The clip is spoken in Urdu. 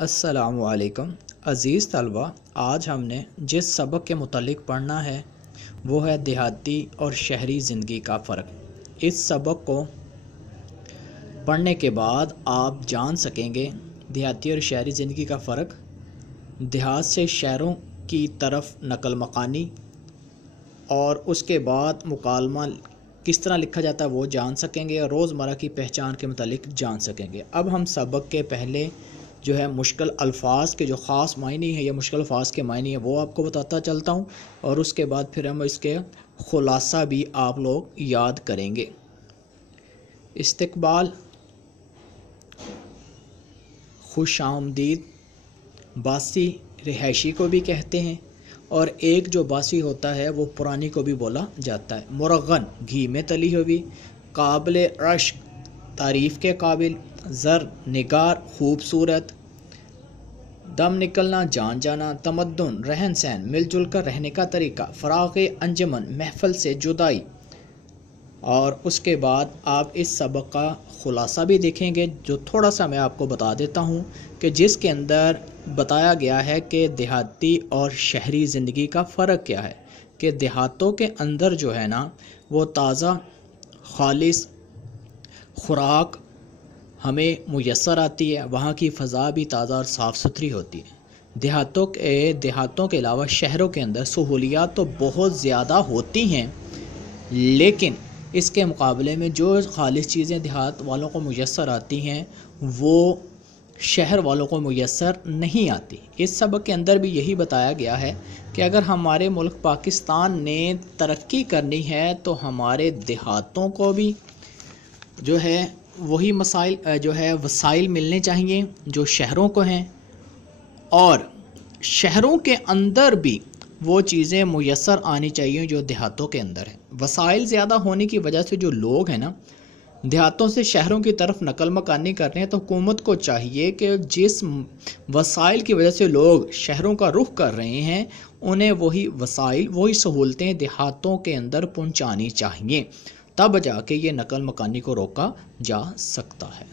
السلام علیکم عزیز طلبہ، آج ہم نے جس سبق کے متعلق پڑھنا ہے وہ ہے دیہاتی اور شہری زندگی کا فرق۔ اس سبق کو پڑھنے کے بعد آپ جان سکیں گے دیہاتی اور شہری زندگی کا فرق، دیہات سے شہروں کی طرف نقل مکانی، اور اس کے بعد مکالمہ کس طرح لکھا جاتا ہے وہ جان سکیں گے، اور روزمرہ کی پہچان کے متعلق جان سکیں گے۔ اب ہم سبق کے پہلے جو ہے مشکل الفاظ کے جو خاص معنی ہیں یا مشکل الفاظ کے معنی ہیں وہ آپ کو بتاتا چلتا ہوں، اور اس کے بعد پھر ہم اس کے خلاصہ بھی آپ لوگ یاد کریں گے۔ استقبال، خوش آمدید، باسی رہائشی کو بھی کہتے ہیں، اور ایک جو باسی ہوتا ہے وہ پرانی کو بھی بولا جاتا ہے۔ مرغن، گھی میں تلی ہوئی، قابل عشق، تعریف کے قابل، زر، نگار، خوبصورت، دم نکلنا، جان جانا، تمدن، رہن سہن، مل جل کر رہنے کا طریقہ، فراغ انجمن، محفل سے جدائی۔ اور اس کے بعد آپ اس سبق کا خلاصہ بھی دیکھیں گے، جو تھوڑا سا میں آپ کو بتا دیتا ہوں کہ جس کے اندر بتایا گیا ہے کہ دیہاتی اور شہری زندگی کا فرق کیا ہے، کہ دیہاتوں کے اندر جو ہے نا وہ تازہ خالص خوراک ہمیں میسر آتی ہے، وہاں کی فضا بھی تازہ اور صاف ستھری ہوتی ہے۔ دیہاتوں کے علاوہ شہروں کے اندر سہولیات تو بہت زیادہ ہوتی ہیں، لیکن اس کے مقابلے میں جو خالص چیزیں دیہات والوں کو میسر آتی ہیں وہ شہر والوں کو میسر نہیں آتی۔ اس سبق کے اندر بھی یہی بتایا گیا ہے کہ اگر ہمارے ملک پاکستان نے ترقی کرنی ہے تو ہمارے دیہاتوں کو بھی جو ہے وہی وسائل ملنے چاہیے جو شہروں کو ہیں، اور شہروں کے اندر بھی وہ چیزیں میسر آنی چاہیے جو دیہاتوں کے اندر ہیں۔ وسائل زیادہ ہونے کی وجہ سے جو لوگ ہیں نا دیہاتوں سے شہروں کی طرف نقل مکانی کر رہے ہیں، تو حکومت کو چاہیے کہ جس وسائل کی وجہ سے لوگ شہروں کا رخ کر رہے ہیں انہیں وہی وسائل، وہی سہولتیں دیہاتوں کے اندر پہنچانی چاہیے، تب جا کے یہ نقل مکانی کو روکا جا سکتا ہے۔